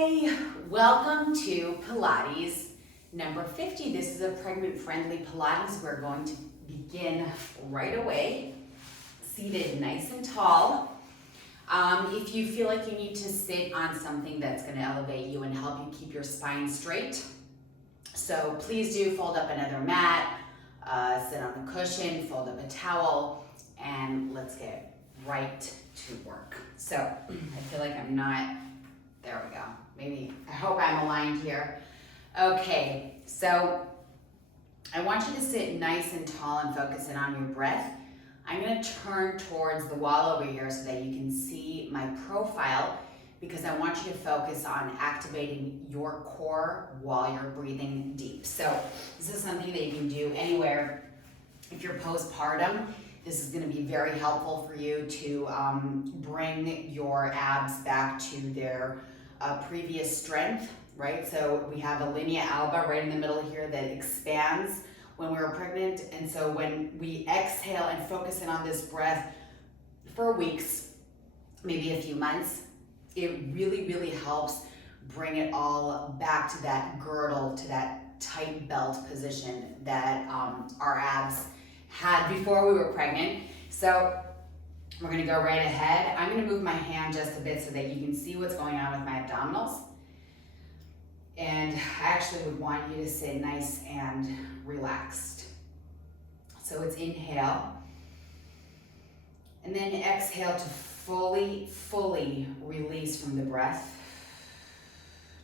Hi, welcome to Pilates number 50. This is a pregnant-friendly Pilates. We're going to begin right away, seated nice and tall. If you feel like you need to sit on something that's going to elevate you and help you keep your spine straight, so please do fold up another mat, sit on a cushion, fold up a towel, and let's get right to work. So I feel like I'm not. There we go. Maybe, I hope I'm aligned here. Okay, so I want you to sit nice and tall and focus in on your breath. I'm gonna turn towards the wall over here so that you can see my profile, because I want you to focus on activating your core while you're breathing deep. So this is something that you can do anywhere. If you're postpartum, this is going to be very helpful for you to bring your abs back to their previous strength, right? So we have a linea alba right in the middle here that expands when we're pregnant. And so when we exhale and focus in on this breath for weeks, maybe a few months, it really, really helps bring it all back to that girdle, to that tight belt position that our abs had before we were pregnant. So we're gonna go right ahead. I'm gonna move my hand just a bit so that you can see what's going on with my abdominals. And I actually would want you to sit nice and relaxed. So it's inhale. And then exhale to fully release from the breath.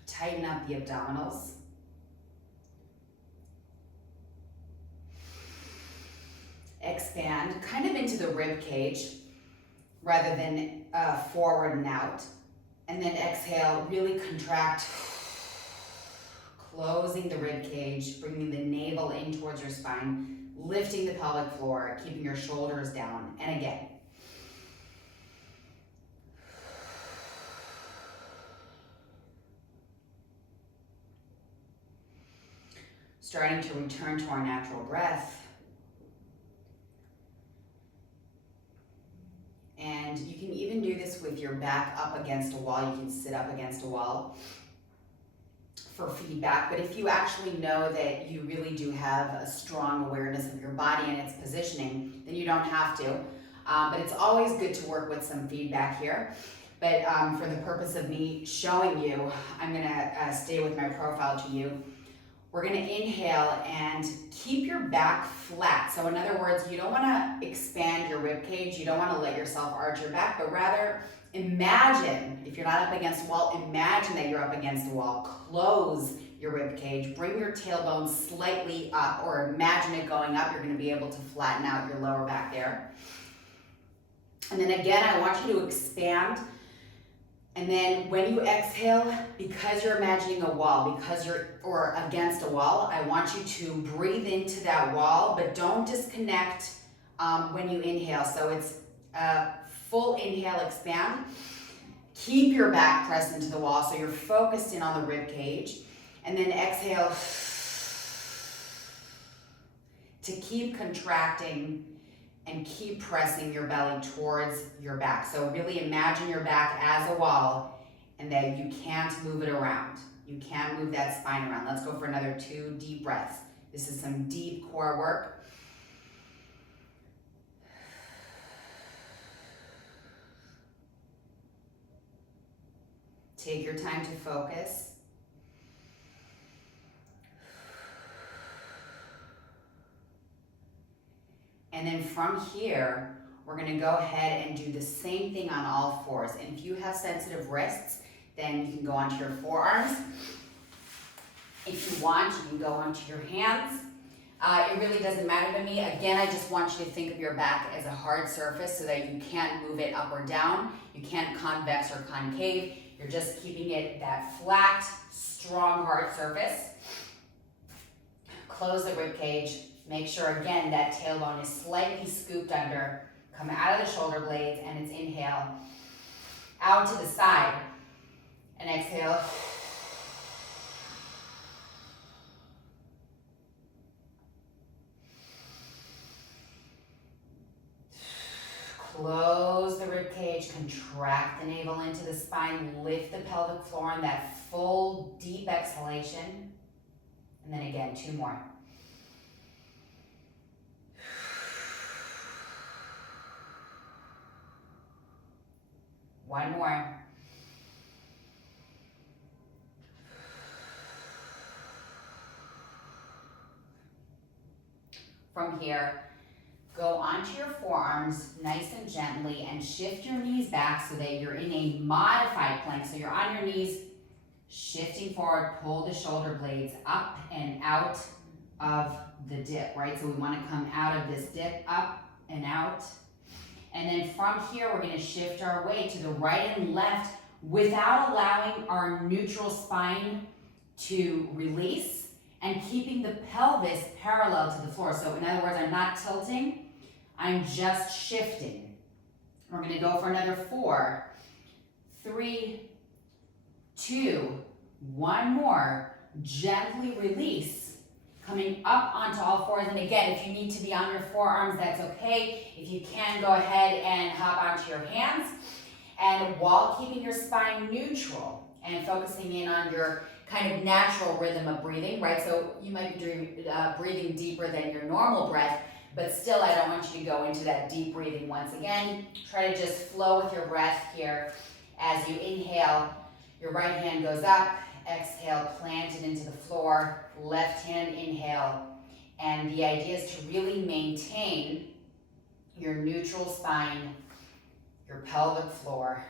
Tighten up the abdominals. Expand kind of into the rib cage rather than forward and out. And then exhale, really contract, closing the rib cage, bringing the navel in towards your spine, lifting the pelvic floor, keeping your shoulders down. And again. Starting to return to our natural breath. And you can even do this with your back up against a wall. You can sit up against a wall for feedback. But if you actually know that you really do have a strong awareness of your body and its positioning, then you don't have to. But it's always good to work with some feedback here. But for the purpose of me showing you, I'm gonna stay with my profile to you. We're gonna inhale and keep your back flat. So in other words, you don't wanna expand your rib cage, you don't wanna let yourself arch your back, but rather imagine, if you're not up against a wall, imagine that you're up against a wall. Close your rib cage, bring your tailbone slightly up, or imagine it going up. You're gonna be able to flatten out your lower back there. And then again, I want you to expand. And then when you exhale, because you're imagining a wall, or against a wall, I want you to breathe into that wall, but don't disconnect when you inhale. So it's a full inhale, expand. Keep your back pressed into the wall so you're focused in on the rib cage. And then exhale to keep contracting and keep pressing your belly towards your back. So really imagine your back as a wall and that you can't move it around. You can't move that spine around. Let's go for another 2 deep breaths. This is some deep core work. Take your time to focus. And then from here, we're gonna go ahead and do the same thing on all fours. And if you have sensitive wrists, then you can go onto your forearms. If you want, you can go onto your hands. It really doesn't matter to me. Again, I just want you to think of your back as a hard surface so that you can't move it up or down. You can't convex or concave. You're just keeping it that flat, strong, hard surface. Close the rib cage. Make sure, again, that tailbone is slightly scooped under. Come out of the shoulder blades, and it's inhale. Out to the side. And exhale. Close the rib cage, contract the navel into the spine, lift the pelvic floor on that full deep exhalation. And then again, 2 more. One more. From here, go onto your forearms nice and gently and shift your knees back so that you're in a modified plank. So you're on your knees, shifting forward, pull the shoulder blades up and out of the dip, right? So we want to come out of this dip, up and out. And then from here, we're going to shift our weight to the right and left without allowing our neutral spine to release and keeping the pelvis parallel to the floor. So in other words, I'm not tilting, I'm just shifting. We're going to go for another 4, 3, 2, 1 more. Gently release, coming up onto all fours. And again, if you need to be on your forearms, that's okay. If you can, go ahead and hop onto your hands. And while keeping your spine neutral and focusing in on your kind of natural rhythm of breathing, right? So you might be breathing deeper than your normal breath, but still I don't want you to go into that deep breathing once again. Try to just flow with your breath here. As you inhale, your right hand goes up, exhale, plant it into the floor, left hand inhale. And the idea is to really maintain your neutral spine, your pelvic floor.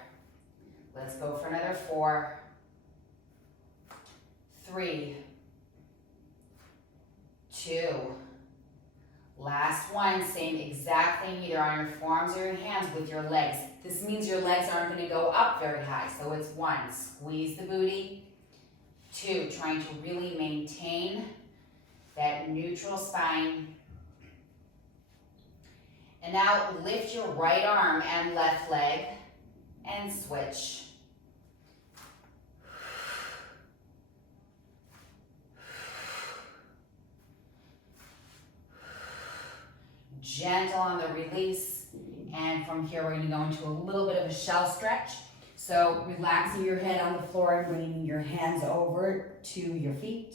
Let's go for another 4, 3, 2, last one. Same exact thing, either on your forearms or your hands with your legs. This means your legs aren't going to go up very high. So it's 1, squeeze the booty. 2, trying to really maintain that neutral spine. And now lift your right arm and left leg and switch. Gentle on the release, and from here we're going to go into a little bit of a shell stretch. So relaxing your head on the floor and bringing your hands over to your feet.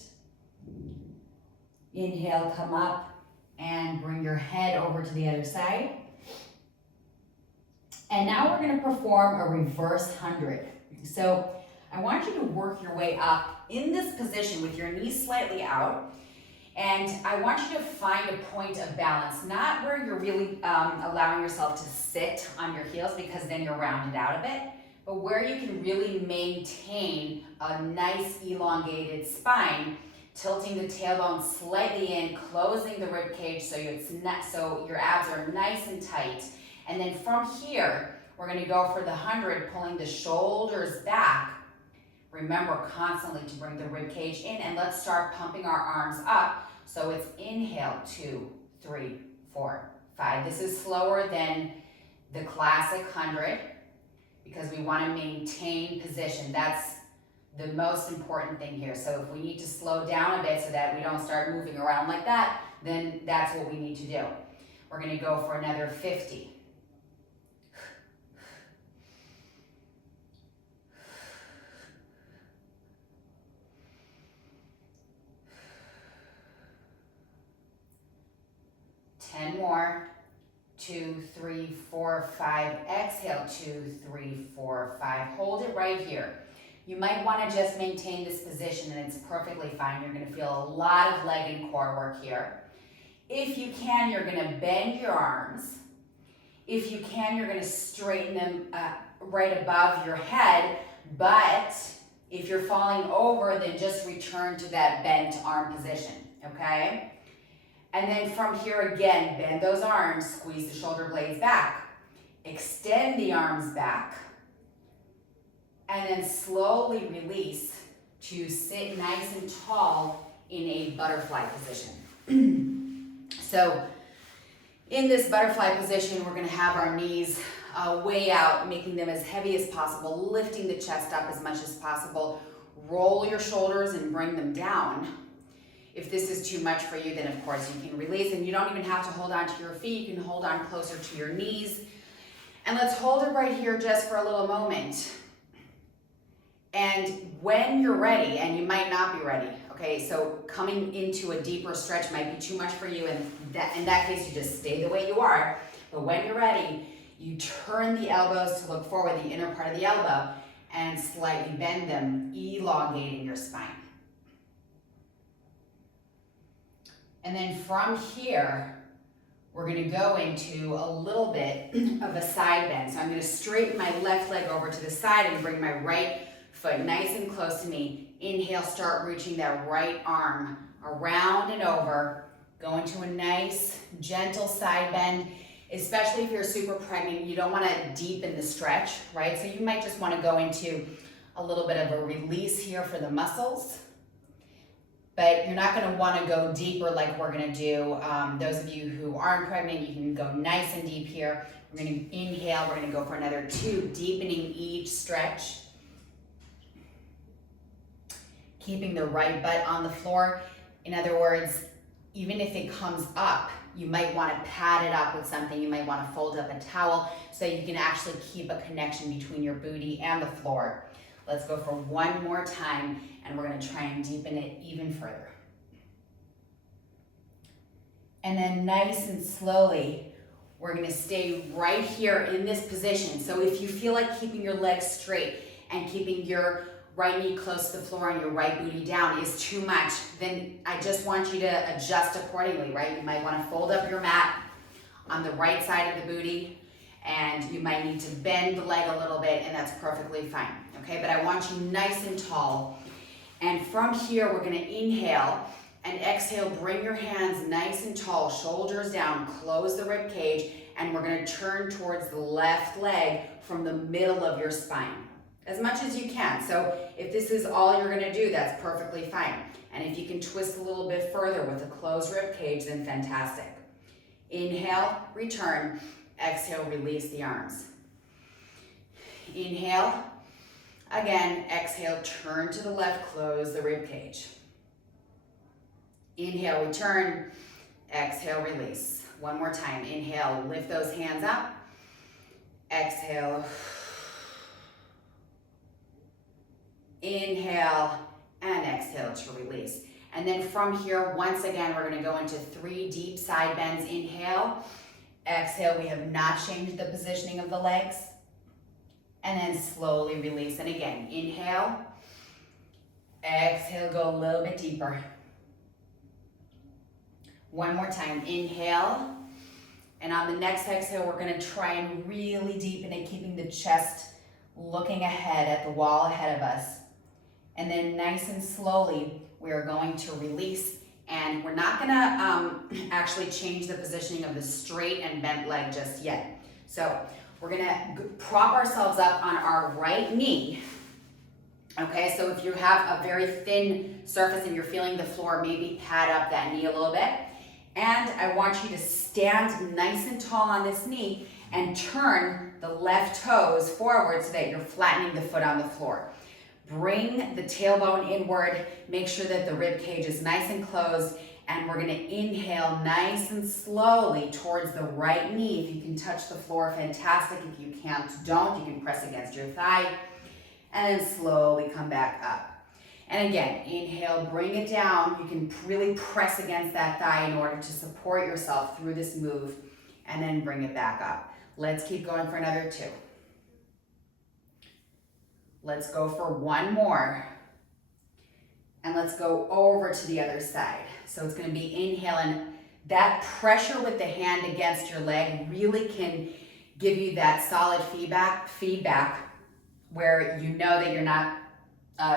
Inhale, come up and bring your head over to the other side. And now we're going to perform a reverse 100. So I want you to work your way up in this position with your knees slightly out. And I want you to find a point of balance, not where you're really allowing yourself to sit on your heels because then you're rounded out a bit, but where you can really maintain a nice elongated spine, tilting the tailbone slightly in, closing the rib cage so your abs are nice and tight. And then from here, we're going to go for the 100, pulling the shoulders back. Remember constantly to bring the rib cage in, and let's start pumping our arms up. So it's inhale, 2, 3, 4, 5. This is slower than the classic 100 because we want to maintain position. That's the most important thing here. So if we need to slow down a bit so that we don't start moving around like that, then that's what we need to do. We're going to go for another 50. More. 2, 3, 4, 5. Exhale, 2, 3, 4, 5. Hold it right here. You might want to just maintain this position and it's perfectly fine. You're going to feel a lot of leg and core work here. If you can, you're going to bend your arms. If you can, you're going to straighten them right above your head. But if you're falling over, then just return to that bent arm position, okay? And then from here again, bend those arms, squeeze the shoulder blades back, extend the arms back, and then slowly release to sit nice and tall in a butterfly position. So in this butterfly position, we're going to have our knees way out, making them as heavy as possible, lifting the chest up as much as possible. Roll your shoulders and bring them down. If this is too much for you, then of course you can release, and you don't even have to hold on to your feet. You can hold on closer to your knees. And let's hold it right here just for a little moment. And when you're ready, and you might not be ready, okay, so coming into a deeper stretch might be too much for you, and in that case, you just stay the way you are. But when you're ready, you turn the elbows to look forward, the inner part of the elbow, and slightly bend them, elongating your spine. And then from here, we're gonna go into a little bit of a side bend. So I'm gonna straighten my left leg over to the side and bring my right foot nice and close to me. Inhale, start reaching that right arm around and over. Go into a nice, gentle side bend, especially if you're super pregnant. You don't wanna deepen the stretch, right? So you might just wanna go into a little bit of a release here for the muscles. But you're not gonna wanna go deeper like we're gonna do. Those of you who aren't pregnant, you can go nice and deep here. We're gonna inhale, we're gonna go for another 2, deepening each stretch. Keeping the right butt on the floor. In other words, even if it comes up, you might wanna pad it up with something. You might wanna fold up a towel so you can actually keep a connection between your booty and the floor. Let's go for one more time, and we're gonna try and deepen it even further. And then nice and slowly, we're gonna stay right here in this position. So if you feel like keeping your legs straight and keeping your right knee close to the floor and your right booty down is too much, then I just want you to adjust accordingly, right? You might wanna fold up your mat on the right side of the booty, and you might need to bend the leg a little bit, and that's perfectly fine, okay? But I want you nice and tall. And from here, we're gonna inhale and exhale, bring your hands nice and tall, shoulders down, close the rib cage, and we're gonna turn towards the left leg from the middle of your spine, as much as you can. So if this is all you're gonna do, that's perfectly fine. And if you can twist a little bit further with a closed rib cage, then fantastic. Inhale, return. Exhale, release the arms. Inhale. Again, exhale, turn to the left, close the rib cage. Inhale, return. Exhale, release. One more time. Inhale, lift those hands up. Exhale. Inhale and exhale to release. And then from here, once again, we're gonna go into 3 deep side bends. Inhale, exhale. We have not changed the positioning of the legs. And then slowly release. And again, inhale, exhale, go a little bit deeper. One more time, inhale. And on the next exhale, we're gonna try and really deepen it, keeping the chest looking ahead at the wall ahead of us. And then nice and slowly, we're going to release, and we're not gonna actually change the positioning of the straight and bent leg just yet. So we're gonna prop ourselves up on our right knee. Okay, so if you have a very thin surface and you're feeling the floor, maybe pad up that knee a little bit. And I want you to stand nice and tall on this knee and turn the left toes forward so that you're flattening the foot on the floor. Bring the tailbone inward, make sure that the rib cage is nice and closed, and we're gonna inhale nice and slowly towards the right knee. If you can touch the floor, fantastic. If you can't, don't. You can press against your thigh, and then slowly come back up. And again, inhale, bring it down. You can really press against that thigh in order to support yourself through this move, and then bring it back up. Let's keep going for another 2. Let's go for one more. And let's go over to the other side. So it's gonna be inhale, and that pressure with the hand against your leg really can give you that solid feedback where you know that you're not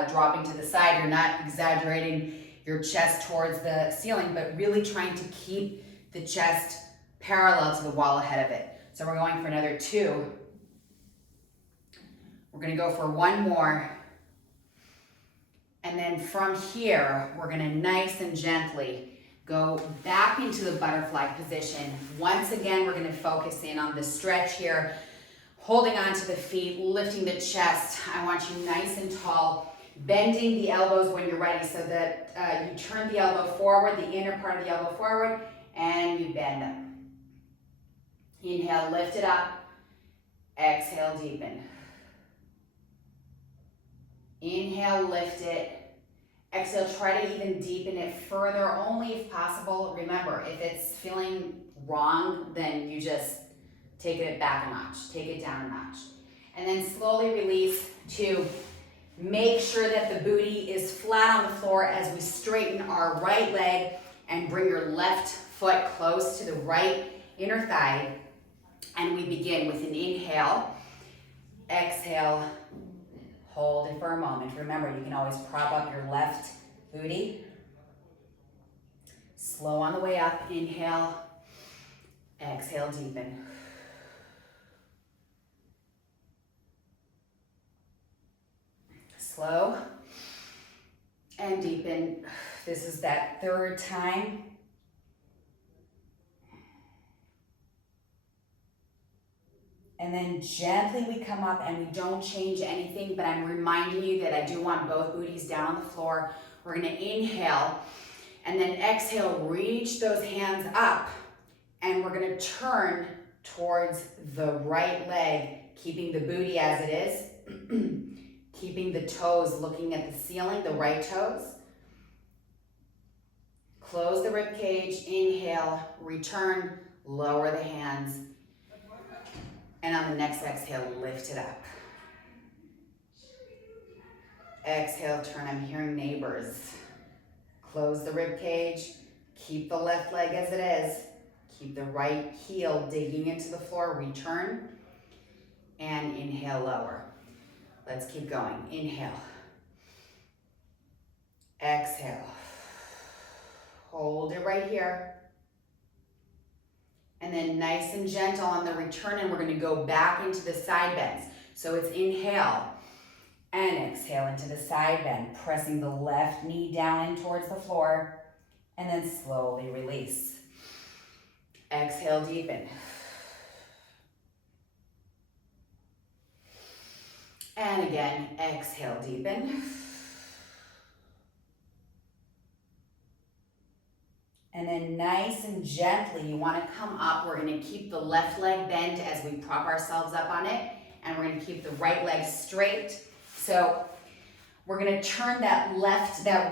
dropping to the side, you're not exaggerating your chest towards the ceiling, but really trying to keep the chest parallel to the wall ahead of it. So we're going for another 2. We're gonna go for one more. And then from here, we're gonna nice and gently go back into the butterfly position. Once again, we're gonna focus in on the stretch here, holding onto the feet, lifting the chest. I want you nice and tall, bending the elbows when you're ready so that you turn the elbow forward, the inner part of the elbow forward, and you bend them. Inhale, lift it up. Exhale, deepen. Inhale, lift it. Exhale, try to even deepen it further, only if possible. Remember, if it's feeling wrong, then you just take it back a notch, take it down a notch. And then slowly release to make sure that the booty is flat on the floor as we straighten our right leg and bring your left foot close to the right inner thigh. And we begin with an inhale, exhale, hold it for a moment. Remember, you can always prop up your left booty. Slow on the way up, inhale, exhale, deepen. Slow and deepen. This is that third time. And then gently we come up and we don't change anything, but I'm reminding you that I do want both booties down on the floor. We're gonna inhale and then exhale, reach those hands up, and we're gonna turn towards the right leg, keeping the booty as it is, keeping the toes looking at the ceiling, the right toes. Close the rib cage, inhale, return, lower the hands, and on the next exhale, lift it up. Exhale, turn, I'm hearing neighbors. Close the rib cage, keep the left leg as it is, keep the right heel digging into the floor, return, and inhale, lower. Let's keep going, inhale. Exhale. Hold it right here. And then nice and gentle on the return, and we're gonna go back into the side bends. So it's inhale and exhale into the side bend, pressing the left knee down in towards the floor, and then slowly release. Exhale, deepen. And again, exhale, deepen. And then nice and gently, you want to come up. We're going to keep the left leg bent as we prop ourselves up on it. And we're going to keep the right leg straight. So we're going to turn that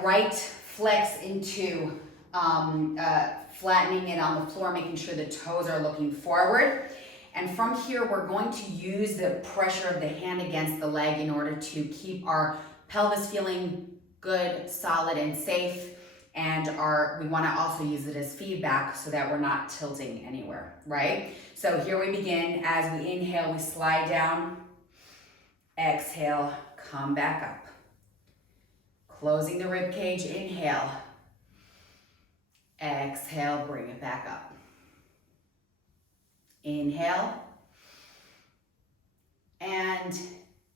right flex into flattening it on the floor, making sure the toes are looking forward. And from here, we're going to use the pressure of the hand against the leg in order to keep our pelvis feeling good, solid, and safe. And we want to also use it as feedback so that we're not tilting anywhere, right? So here we begin. As we inhale, we slide down. Exhale, come back up. Closing the rib cage, inhale. Exhale, bring it back up. Inhale. And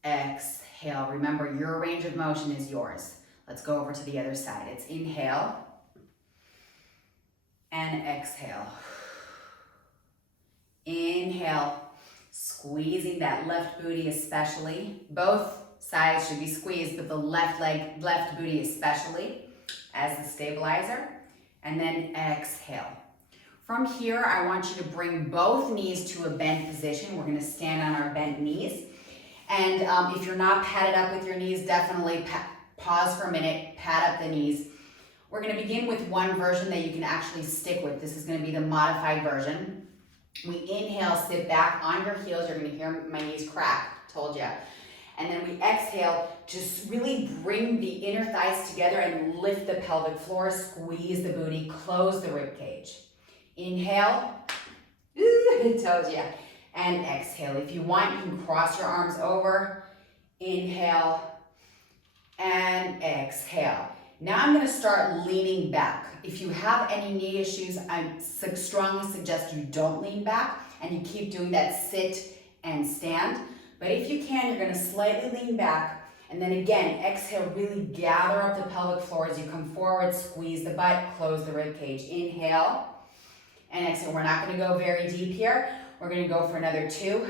exhale. Remember, your range of motion is yours. Let's go over to the other side. It's inhale and exhale. Inhale, squeezing that left booty especially. Both sides should be squeezed, but the left booty especially as the stabilizer. And then exhale. From here, I want you to bring both knees to a bent position. We're gonna stand on our bent knees. And if you're not padded up with your knees, definitely pause for a minute, pad up the knees. We're gonna begin with one version that you can actually stick with. This is gonna be the modified version. We inhale, sit back on your heels. You're gonna hear my knees crack, told ya. And then we exhale, just really bring the inner thighs together and lift the pelvic floor, squeeze the booty, close the rib cage. Inhale, told ya. And exhale. If you want, you can cross your arms over. Inhale and exhale. Now I'm gonna start leaning back. If you have any knee issues, I strongly suggest you don't lean back and you keep doing that sit and stand. But if you can, you're gonna slightly lean back, and then again, exhale, really gather up the pelvic floor as you come forward, squeeze the butt, close the rib cage. Inhale and exhale. We're not gonna go very deep here. We're gonna go for another 2.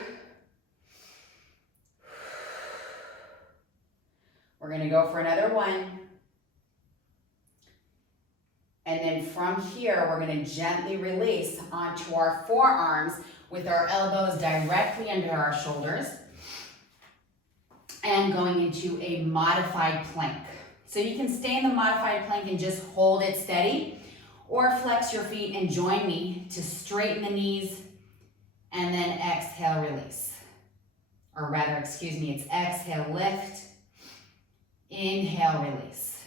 We're gonna go for another 1. And then from here, we're gonna gently release onto our forearms, with our elbows directly under our shoulders and going into a modified plank. So you can stay in the modified plank and just hold it steady, or flex your feet and join me to straighten the knees and then exhale, release. Or rather, excuse me, it's exhale, lift, inhale, release.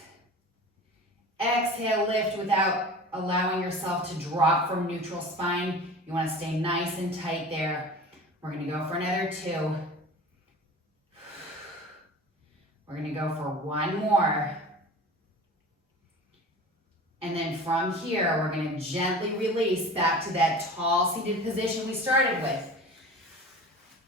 Exhale, lift without allowing yourself to drop from neutral spine. You want to stay nice and tight there. We're going to go for another 2. We're going to go for 1 more. And then from here, we're going to gently release back to that tall seated position we started with.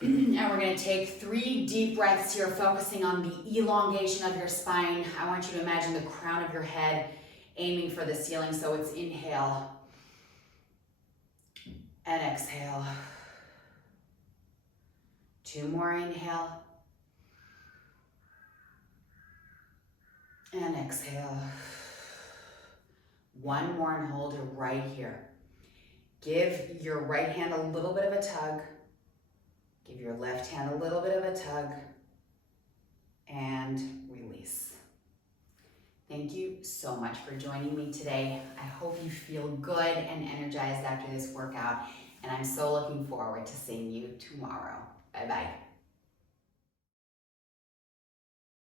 And we're going to take 3 deep breaths here, focusing on the elongation of your spine. I want you to imagine the crown of your head aiming for the ceiling. So it's inhale and exhale. 2 more, inhale and exhale. 1 more and hold it right here. Give your right hand a little bit of a tug. Give your left hand a little bit of a tug. And release. Thank you so much for joining me today. I hope you feel good and energized after this workout. And I'm so looking forward to seeing you tomorrow. Bye-bye.